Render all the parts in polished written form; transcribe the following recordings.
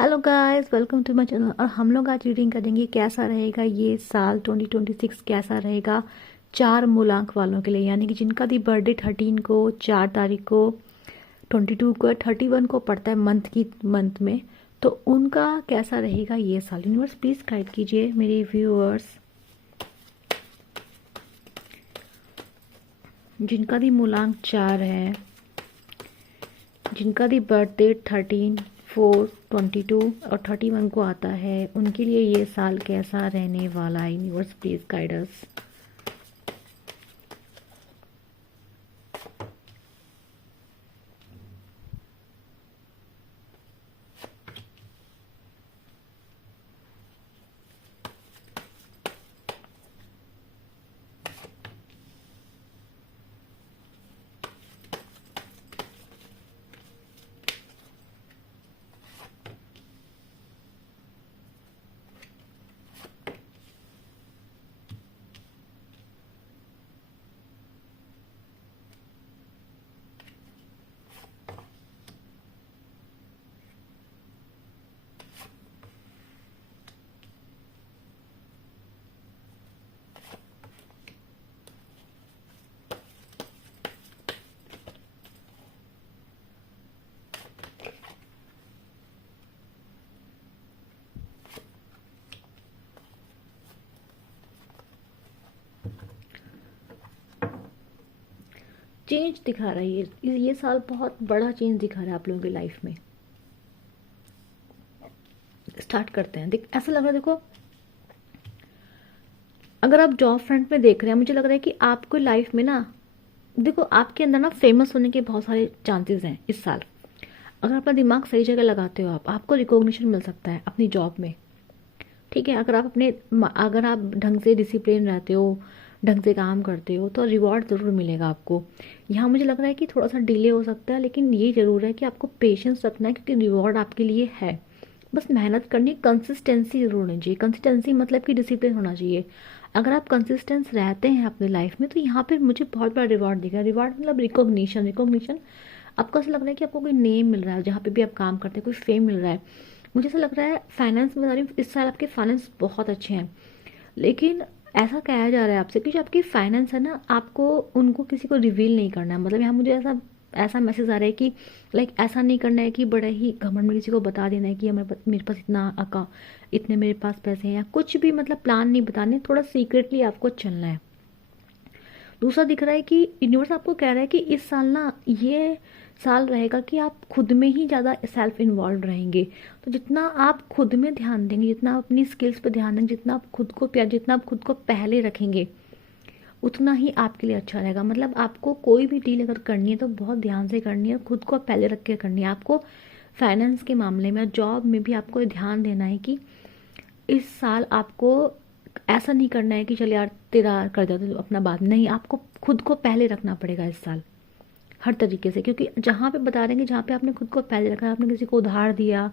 Hello guys, welcome to my channel. और हम लोग आज रीडिंग करेंगे कैसा रहेगा ये साल 2026 कैसा रहेगा 4 मूलांक वालों के लिए, यानी कि जिनका दी बर्थडे 13 को, 4 तारीख को, 22 को, 31 को पड़ता है मंथ में। तो उनका कैसा रहेगा ये साल। यूनिवर्स प्लीज गाइड कीजिए मेरे व्यूअर्स, जिनका दी मूलांक 4 है, जिनका दी बर्थडे 13, 4, 22 और 31 को आता है, उनके लिए ये साल कैसा रहने वाला है। Universe please guide us. Change दिखा रहा है ये साल बहुत बड़ा चेंज दिखा रहा है आप लोगों की लाइफ में। स्टार्ट करते हैं। ऐसा लग रहा है, देखो, अगर आप जॉब फ्रंट में देख रहे हैं, मुझे लग रहा है कि आपको लाइफ में ना, देखो, आपके अंदर ना फेमस होने के बहुत सारे चांसेस हैं इस साल। अगर अपना दिमाग सही जगह लगाते हो, आपको रिकॉग्निशन मिल सकता है अपनी जॉब में। ठीक है, अगर आप ढंग से डिसिप्लिन रहते हो, ढंग से काम करते हो, तो रिवॉर्ड ज़रूर मिलेगा आपको। यहाँ मुझे लग रहा है कि थोड़ा सा डिले हो सकता है, लेकिन ये ज़रूर है कि आपको पेशेंस रखना है, क्योंकि रिवॉर्ड आपके लिए है। बस मेहनत करनी, कंसिस्टेंसी ज़रूर होनी चाहिए। कंसिस्टेंसी मतलब कि डिसिप्लिन होना चाहिए। अगर आप कंसिस्टेंस रहते हैं अपनी लाइफ में, तो यहाँ पर मुझे बहुत बड़ा रिवॉर्ड दिखा। रिवॉर्ड मतलब रिकॉग्निशन। आपको ऐसा लग रहा है कि आपको कोई नेम मिल रहा है, जहाँ पे भी आप काम करते हैं कोई फेम मिल रहा है। मुझे ऐसा लग रहा है, फाइनेंस में बता रही हूँ, इस साल आपके फाइनेंस बहुत अच्छे हैं। लेकिन ऐसा कहा जा रहा है आपसे कि जो आपकी फाइनेंस है ना, आपको उनको किसी को रिवील नहीं करना है। मतलब यहाँ मुझे ऐसा ऐसा मैसेज आ रहा है कि लाइक ऐसा नहीं करना है कि बड़ा ही घमंड में किसी को बता देना है कि मेरे पास इतना इतने मेरे पास पैसे हैं, या कुछ भी मतलब प्लान नहीं बताने। थोड़ा सीक्रेटली आपको चलना है। दूसरा दिख रहा है कि यूनिवर्स आपको कह रहा है कि इस साल ना, ये साल रहेगा कि आप खुद में ही ज़्यादा सेल्फ इन्वॉल्व रहेंगे। तो जितना आप खुद में ध्यान देंगे, जितना आप अपनी स्किल्स पे ध्यान देंगे, जितना आप खुद को प्यार, जितना आप खुद को पहले रखेंगे, उतना ही आपके लिए अच्छा रहेगा। मतलब आपको कोई भी डील अगर करनी है तो बहुत ध्यान से करनी है, खुद को पहले रख के करनी है। आपको फाइनेंस के मामले में, जॉब में भी आपको ध्यान देना है कि इस साल आपको ऐसा नहीं करना है कि चल यार तेरा कर देते तो अपना बात नहीं। आपको खुद को पहले रखना पड़ेगा इस साल हर तरीके से, क्योंकि जहाँ पे बता रहे हैं कि जहाँ पे आपने खुद को पहले रखा है, आपने किसी को उधार दिया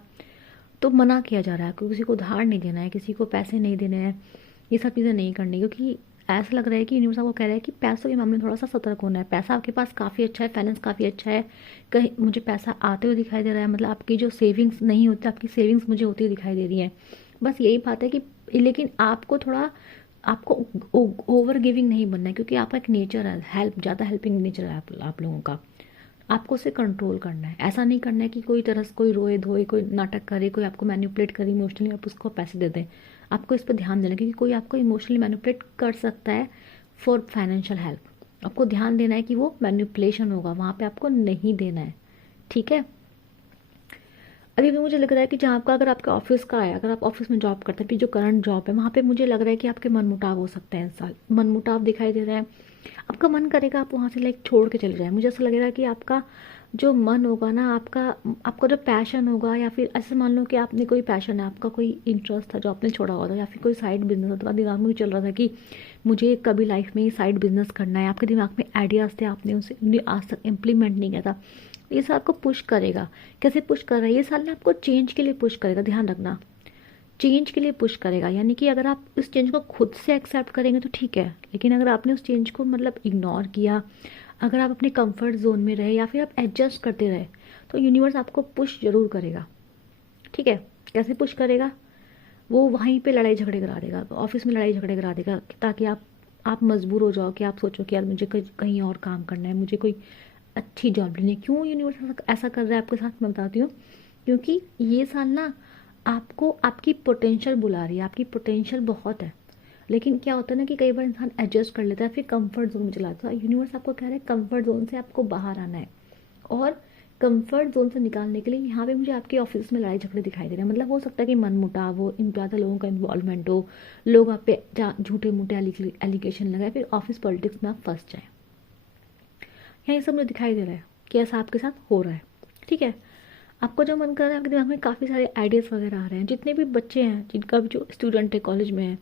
तो मना किया जा रहा है कि किसी को उधार नहीं देना है, किसी को पैसे नहीं देने हैं, ये सब चीज़ें नहीं करनी। क्योंकि ऐसा लग रहा है कि यूनिवर्स आपको कह रहा है कि पैसों के मामले में थोड़ा सा सतर्क होना है। पैसा आपके पास काफ़ी अच्छा है, फाइनेंस काफ़ी अच्छा है, कहीं मुझे पैसा आते हुए दिखाई दे रहा है। मतलब आपकी जो सेविंग्स नहीं होती, आपकी सेविंग्स मुझे होती हुई दिखाई दे रही है। बस यही बात है कि लेकिन आपको थोड़ा, आपको ओवर गिविंग नहीं बनना है, क्योंकि आपका एक नेचर है, ज़्यादा हेल्पिंग नेचर है आप लोगों का। आपको उसे कंट्रोल करना है। ऐसा नहीं करना है कि कोई तरह कोई रोए धोए, कोई नाटक करे, कोई आपको मैनिपुलेट करे इमोशनली, आप उसको पैसे दे दें। आपको इस पर ध्यान देना है, क्योंकि कोई आपको इमोशनली मैनिपुलेट कर सकता है फॉर फाइनेंशियल हेल्प। आपको ध्यान देना है कि वो मैनिपुलेशन होगा, वहाँ पे आपको नहीं देना है। ठीक है। अभी भी मुझे लग रहा है कि जहाँ आपका, अगर आपका ऑफिस का है, अगर आप ऑफिस में जॉब करते हैं, फिर जो करंट जॉब है, वहाँ पे मुझे लग रहा है कि आपके मनमुटाव हो सकते हैं इस साल। मनमुटाव दिखाई दे रहा है। आपका मन करेगा आप वहाँ से लाइक छोड़ के चले जाए। मुझे ऐसा लगेगा कि आपका जो मन होगा ना, आपका आपका जो पैशन होगा, या फिर ऐसे मान लो कि आपने कोई पैशन है, आपका कोई इंटरेस्ट था जो आपने छोड़ा हुआ था, या फिर कोई साइड बिजनेस होता, दिमाग में चल रहा था कि मुझे कभी लाइफ में ये साइड बिजनेस करना है, आपके दिमाग में आइडियाज़ थे, आपने उसे आज तक इम्प्लीमेंट नहीं किया था। ये साल आपको पुश करेगा। कैसे पुश कर रहा है ये साल ना, आपको चेंज के लिए पुश करेगा। ध्यान रखना, चेंज के लिए पुश करेगा। यानी कि अगर आप उस चेंज को खुद से एक्सेप्ट करेंगे तो ठीक है, लेकिन अगर आपने उस चेंज को मतलब इग्नोर किया, अगर आप अपने कंफर्ट जोन में रहे, या फिर आप एडजस्ट करते रहे, तो यूनिवर्स आपको पुश जरूर करेगा। ठीक है। कैसे पुश करेगा? वो वहीं पे लड़ाई झगड़े करा देगा, ऑफिस में लड़ाई झगड़े करा देगा, ताकि आप मजबूर हो जाओ कि आप सोचो कि यार मुझे कहीं और काम करना है, मुझे कोई अच्छी जॉब लेनी है। क्यों यूनिवर्स ऐसा कर रहा है आपके साथ, मैं बताती हूँ। क्योंकि ये साल ना आपको आपकी पोटेंशियल बुला रही है, आपकी पोटेंशियल बहुत है। लेकिन क्या होता है ना कि कई बार इंसान एडजस्ट कर लेता है, फिर कंफर्ट जोन में चला जाता है। यूनिवर्स आपको कह रहा है कंफर्ट जोन से आपको बाहर आना है। और कंफर्ट जोन से निकालने के लिए यहाँ पे मुझे आपके ऑफिस में लड़ाई झगड़े दिखाई दे रहे हैं। मतलब हो सकता है कि मन मुटाव हो, इन ज़्यादा लोगों का इन्वॉल्वमेंट हो, लोग आप पे झूठे मूठे एलिगेशन लगाए, फिर ऑफिस पॉलिटिक्स में आप फंस जाए। यहाँ ये सब मुझे दिखाई दे रहा है कि ऐसा आपके साथ हो रहा है। ठीक है, आपको जो मन कर रहा है, आपके दिमाग में काफ़ी सारे आइडियाज़ वगैरह आ रहे हैं। जितने भी बच्चे हैं, जिनका भी जो स्टूडेंट है कॉलेज में है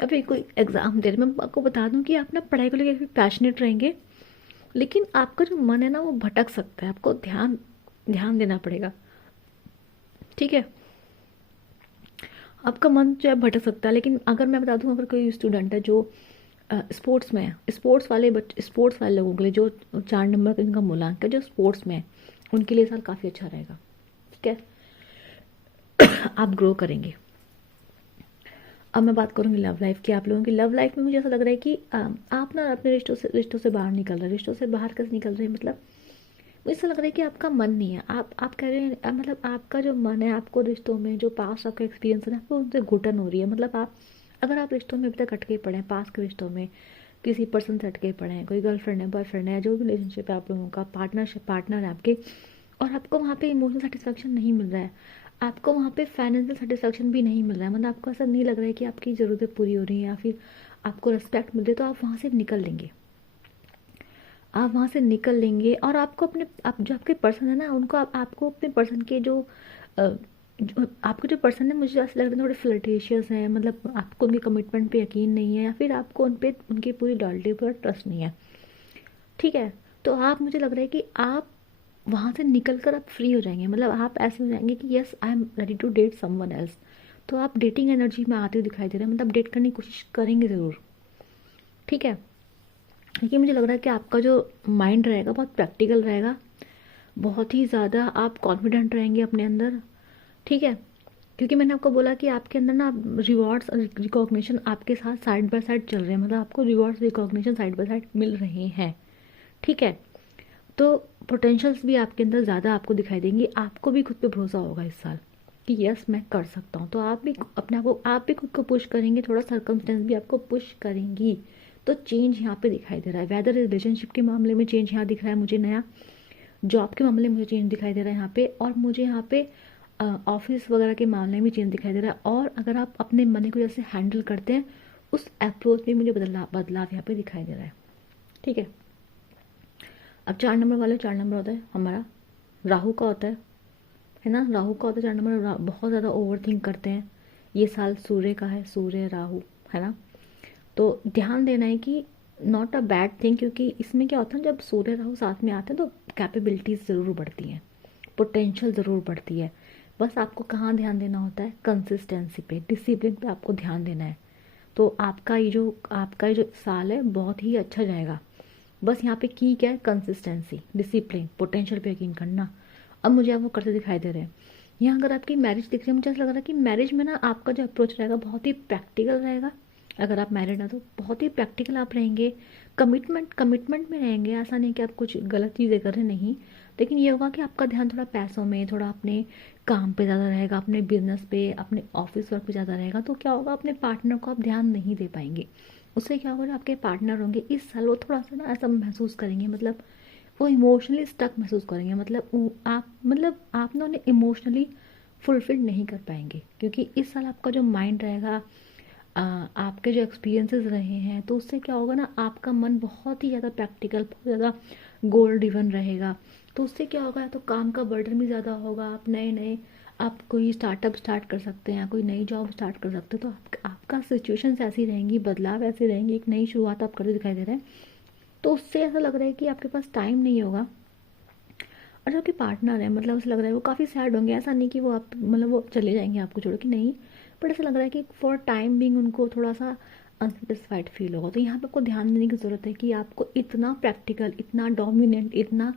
या फिर कोई एग्ज़ाम दे रहे, मैं आपको बता दूं कि आप ना पढ़ाई को लेकर पैशनेट रहेंगे, लेकिन आपका जो मन है ना वो भटक सकता है। आपको ध्यान ध्यान देना पड़ेगा। ठीक है, आपका मन जो है भटक सकता है। लेकिन अगर मैं बता दूं, अगर कोई स्टूडेंट है जो स्पोर्ट्स में है, स्पोर्ट्स वाले लोगों के लिए जो 4 नंबर का इनका मूल्यांकन जो स्पोर्ट्स में है, उनके लिए साल काफ़ी अच्छा रहेगा। ठीक है, आप ग्रो करेंगे। अब मैं बात करूँगी लव लाइफ की। आप लोगों की लव लाइफ में मुझे ऐसा लग रहा है कि आप ना अपने रिश्तों से बाहर निकल रहे हैं। रिश्तों से बाहर कैसे निकल रहे हैं, मतलब मुझे ऐसा लग रहा है कि आपका मन नहीं है। आप कह रहे हैं मतलब आपका जो मन है, आपको रिश्तों में जो पास्ट आपका एक्सपीरियंस है ना, आपको उनसे घुटन हो रही है। मतलब अगर आप रिश्तों में अभी तक अटके पड़े हैं, पास्ट के रिश्तों में किसी पर्सन से अटके पड़े हैं, कोई गर्लफ्रेंड है, बॉयफ्रेंड है, जो भी रिलेशनशिप है आप लोगों का, पार्टनर है आपके, और आपको वहाँ पे इमोशनल सेटिस्फेक्शन नहीं मिल रहा है, आपको वहाँ पे फाइनेंशियल सेटिस्फेक्शन भी नहीं मिल रहा है, मतलब आपको ऐसा नहीं लग रहा है कि आपकी ज़रूरतें पूरी हो रही हैं या फिर आपको रिस्पेक्ट मिल रही है, तो आप वहाँ से निकल लेंगे। आप वहाँ से निकल लेंगे और आपको आप जो आपके पर्सन है ना, उनको आपको अपने पर्सन के जो आपके जो पर्सन है, मुझे ऐसा लग रहा है थोड़े फ्लर्टेशियस हैं। मतलब आपको उनके कमिटमेंट पे यकीन नहीं है, या फिर आपको उनकी पूरी लॉयल्टी पर ट्रस्ट नहीं है। ठीक है, तो मुझे लग रहा है कि आप वहाँ से निकल कर आप फ्री हो जाएंगे। मतलब आप ऐसे हो जाएंगे कि yes, I am ready to date someone else. तो आप डेटिंग एनर्जी में आते हुए दिखाई दे रहे हैं, मतलब डेट करने की कोशिश करेंगे ज़रूर। ठीक है, क्योंकि मुझे लग रहा है कि आपका जो माइंड रहेगा बहुत प्रैक्टिकल रहेगा, बहुत ही ज़्यादा आप कॉन्फिडेंट रहेंगे अपने अंदर। ठीक है, क्योंकि मैंने आपको बोला कि आपके अंदर ना रिवॉर्ड्स और रिकॉग्निशन आपके साथ साइड बाय साइड चल रहे हैं। मतलब आपको rewards recognition side by side मिल रहे हैं। ठीक है, तो पोटेंशियल्स भी आपके अंदर ज़्यादा आपको दिखाई देंगी। आपको भी खुद पे भरोसा होगा इस साल कि यस मैं कर सकता हूँ। तो आप भी खुद को पुश करेंगे, थोड़ा सर्कमस्टेंस भी आपको पुश करेंगी। तो चेंज यहाँ पे दिखाई दे रहा है। वेदर रिलेशनशिप के मामले में चेंज यहाँ दिख रहा है मुझे नया, जॉब के मामले में मुझे चेंज दिखाई दे रहा है यहाँ पे, और मुझे यहाँ पे ऑफिस वगैरह के मामले में चेंज दिखाई दे रहा है। और अगर आप अपने मनी को जैसे हैंडल करते हैं, उस अप्रोच में मुझे बदलाव यहाँ पे दिखाई दे रहा है। ठीक है, अब 4 नंबर वाले, 4 नंबर होता है हमारा राहु का होता है ना, राहु का होता है 4 नंबर। बहुत ज़्यादा ओवर थिंक करते हैं। ये साल सूर्य का है, सूर्य राहु है ना, तो ध्यान देना है कि नॉट अ बैड थिंग। क्योंकि इसमें क्या होता है, जब सूर्य राहु साथ में आते हैं तो कैपेबिलिटीज़ ज़रूर बढ़ती हैं, पोटेंशियल ज़रूर बढ़ती है। बस आपको कहाँ ध्यान देना होता है, कंसिस्टेंसी पे, डिसिप्लिन पे आपको ध्यान देना है। तो आपका ये जो साल है बहुत ही अच्छा जाएगा। बस यहाँ पे की क्या है, कंसिस्टेंसी, डिसिप्लिन, पोटेंशियल पे यकीन करना। अब मुझे आप वो करते दिखाई दे रहे हैं। यहाँ अगर आपकी मैरिज दिख रही है, मुझे ऐसा लग रहा है कि मैरिज में ना आपका जो अप्रोच रहेगा बहुत ही प्रैक्टिकल रहेगा। अगर आप मैरिड हैं तो बहुत ही प्रैक्टिकल आप रहेंगे, कमिटमेंट में रहेंगे। ऐसा नहीं कि आप कुछ गलत चीज़ें कर रहे, नहीं। लेकिन ये होगा कि आपका ध्यान थोड़ा पैसों में, थोड़ा अपने काम पे ज़्यादा रहेगा, अपने बिजनेस पे, अपने ऑफिस वर्क पे ज़्यादा रहेगा। तो क्या होगा, अपने पार्टनर को आप ध्यान नहीं दे पाएंगे। उससे क्या होगा, जो आपके पार्टनर होंगे इस साल वो थोड़ा सा ना ऐसा महसूस करेंगे, मतलब वो इमोशनली स्टक महसूस करेंगे। आप ना उन्हें इमोशनली फुलफिल नहीं कर पाएंगे। क्योंकि इस साल आपका जो माइंड रहेगा, आपके जो एक्सपीरियंसेस रहे हैं, तो उससे क्या होगा ना, आपका मन बहुत ही ज़्यादा प्रैक्टिकल, बहुत ज़्यादा गोल ड्रिवन रहेगा। तो उससे क्या होगा, तो काम का बर्डन भी ज़्यादा होगा। आप नए आप कोई स्टार्टअप स्टार्ट कर सकते हैं, कोई नई जॉब स्टार्ट कर सकते हैं। तो आपका सिचुएशंस ऐसी रहेंगी, बदलाव ऐसे रहेंगे, एक नई शुरुआत आप करते दिखाई दे रहे हैं। तो उससे ऐसा लग रहा है कि आपके पास टाइम नहीं होगा। और जो आपके पार्टनर है, मतलब ऐसा लग रहा है वो काफ़ी सैड होंगे। ऐसा नहीं कि वो आप मतलब वो चले जाएंगे आपको छोड़ के, नहीं। बट ऐसा लग रहा है कि फॉर टाइम बिंग उनको थोड़ा सा अनसेटिस्फाइड फील होगा। तो यहाँ पे आपको ध्यान देने की ज़रूरत है कि आपको इतना प्रैक्टिकल, इतना डोमिनेंट, इतना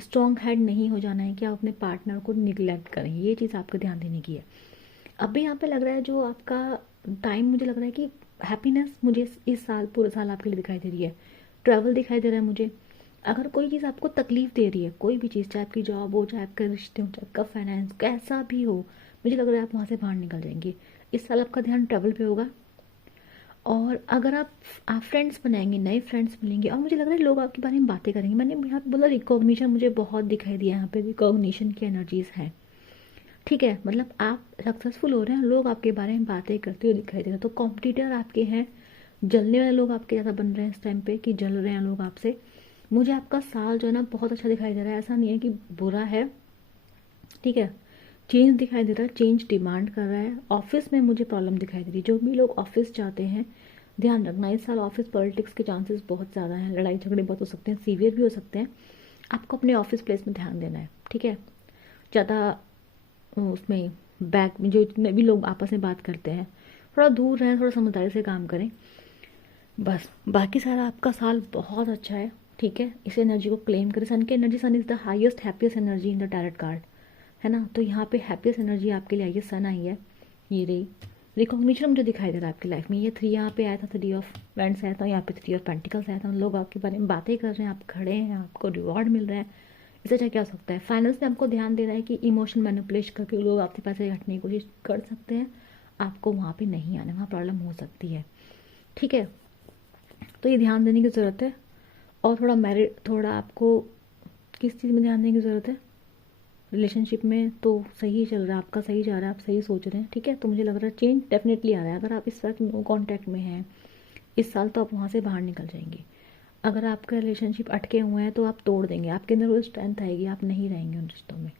स्ट्रॉन्ग हेड नहीं हो जाना है कि आप अपने पार्टनर को निगलेक्ट करें। ये चीज़ आपको ध्यान देने की है। अभी यहाँ पे लग रहा है जो आपका टाइम, मुझे लग रहा है कि हैप्पीनेस मुझे इस साल, पूरे साल आपके लिए दिखाई दे रही है। ट्रैवल दिखाई दे रहा है मुझे। अगर कोई चीज़ आपको तकलीफ दे रही है, कोई भी चीज़, चाहे आपकी जॉब हो, चाहे आपके रिश्ते हो, चाहे आपका फाइनेंस, कैसा भी हो, मुझे लग रहा है आप वहाँ से बाहर निकल जाएंगे। इस साल आपका ध्यान ट्रैवल पे होगा। और अगर आप फ्रेंड्स बनाएंगे, नए फ्रेंड्स मिलेंगे, और मुझे लग रहा है लोग आपके बारे में बातें करेंगे। मैंने यहाँ पे बोला रिकॉग्निशन मुझे बहुत दिखाई दिया, यहाँ पे रिकॉग्निशन की एनर्जीज हैं। ठीक है, मतलब आप सक्सेसफुल हो रहे हैं, लोग आपके बारे में बातें करते हुए दिखाई दे रहे हैं। तो कॉम्पिटिटर आपके हैं, जलने वाले लोग आपके ज़्यादा बन रहे हैं इस टाइम पे, कि जल रहे हैं लोग आपसे। मुझे आपका साल जो है ना बहुत अच्छा दिखाई दे रहा है, ऐसा नहीं है कि बुरा है। ठीक है, चेंज दिखाई दे रहा है, चेंज डिमांड कर रहा है। ऑफिस में मुझे प्रॉब्लम दिखाई दे रही है। जो भी लोग ऑफिस जाते हैं, ध्यान रखना इस साल ऑफिस पॉलिटिक्स के चांसेस बहुत ज़्यादा हैं, लड़ाई झगड़े बहुत हो सकते हैं, सीवियर भी हो सकते हैं। आपको अपने ऑफिस प्लेस में ध्यान देना है। ठीक है, ज़्यादा उसमें बैक में जो जितने भी लोग आपस में बात करते हैं, थोड़ा दूर रहें, थोड़ा समझदारी से काम करें। बस बाकी सारा आपका साल बहुत अच्छा है। ठीक है, इस एनर्जी को क्लेम करें। सन की energy, sun is the highest happiest energy in the tarot card, है ना। तो यहाँ पे हैप्पीएस्ट एनर्जी आपके लिए आई है, सन आई है, ये रही। रिकॉग्निशन मुझे दिखाई दे रहा है आपकी लाइफ में। ये 3 यहाँ पे आया था, 3 ऑफ वेंट्स आया था, यहाँ पे 3 ऑफ पेंटिकल्स आया था। लोग आपके बारे में बातें कर रहे हैं, आप खड़े हैं, आपको रिवॉर्ड मिल रहा है। इससे अच्छा क्या हो सकता है। फाइनेंस में आपको ध्यान दे रहा है कि इमोशन मैनिपुलेट करके लोग आपसे पैसे हटने की कोशिश कर सकते हैं। आपको वहाँ पे नहीं आना, वहाँ प्रॉब्लम हो सकती है। ठीक है, तो ये ध्यान देने की ज़रूरत है। और थोड़ा मैरिड, थोड़ा आपको किस चीज़ में ध्यान देने की ज़रूरत है। रिलेशनशिप में तो सही चल रहा है आपका, सही जा रहा है, आप सही सोच रहे हैं। ठीक है, तो मुझे लग रहा है चेंज डेफिनेटली आ रहा है। अगर आप इस वक्त नो कॉन्टैक्ट में हैं इस साल, तो आप वहाँ से बाहर निकल जाएंगे। अगर आपका रिलेशनशिप अटके हुए हैं तो आप तोड़ देंगे, आपके अंदर वो स्ट्रेंथ आएगी, आप नहीं रहेंगे उन रिश्तों में।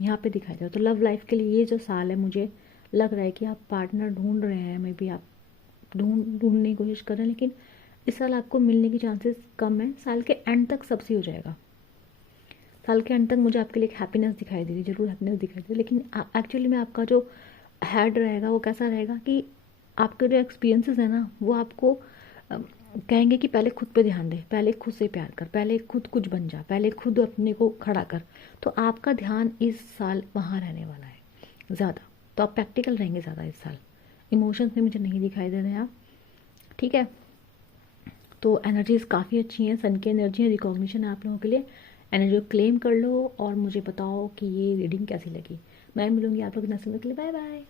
यहाँ पे दिखाई दे रहा है। तो लव लाइफ के लिए ये जो साल है, मुझे लग रहा है कि आप पार्टनर ढूंढ रहे हैं, मे बी आप ढूंढने की कोशिश कर रहे हैं, लेकिन इस साल आपको मिलने की चांसेस कम है। साल के एंड तक सब सही हो जाएगा। साल के एंड तक मुझे आपके लिए एक हैप्पीनेस दिखाई दे रही, जरूर हैप्पीनेस दिखाई दे रही, लेकिन एक्चुअली में आपका जो हेड रहेगा वो कैसा रहेगा कि आपके जो एक्सपीरियंसेस है ना, वो आपको कहेंगे कि पहले खुद पे ध्यान दे, पहले खुद से प्यार कर, पहले खुद कुछ बन जा, पहले खुद अपने को खड़ा कर। तो आपका ध्यान इस साल वहाँ रहने वाला है ज़्यादा। तो आप प्रैक्टिकल रहेंगे ज़्यादा इस साल। इमोशंस में मुझे नहीं दिखाई दे रहे हैं आप। ठीक है, तो एनर्जीज काफ़ी अच्छी हैं, सन की एनर्जी है, रिकॉग्निशन है आप लोगों के लिए। एनर्जी को क्लेम कर लो और मुझे बताओ कि ये रीडिंग कैसी लगी। मैं मिलूंगी आप लोग नेक्स्ट वीक के लिए। Bye bye.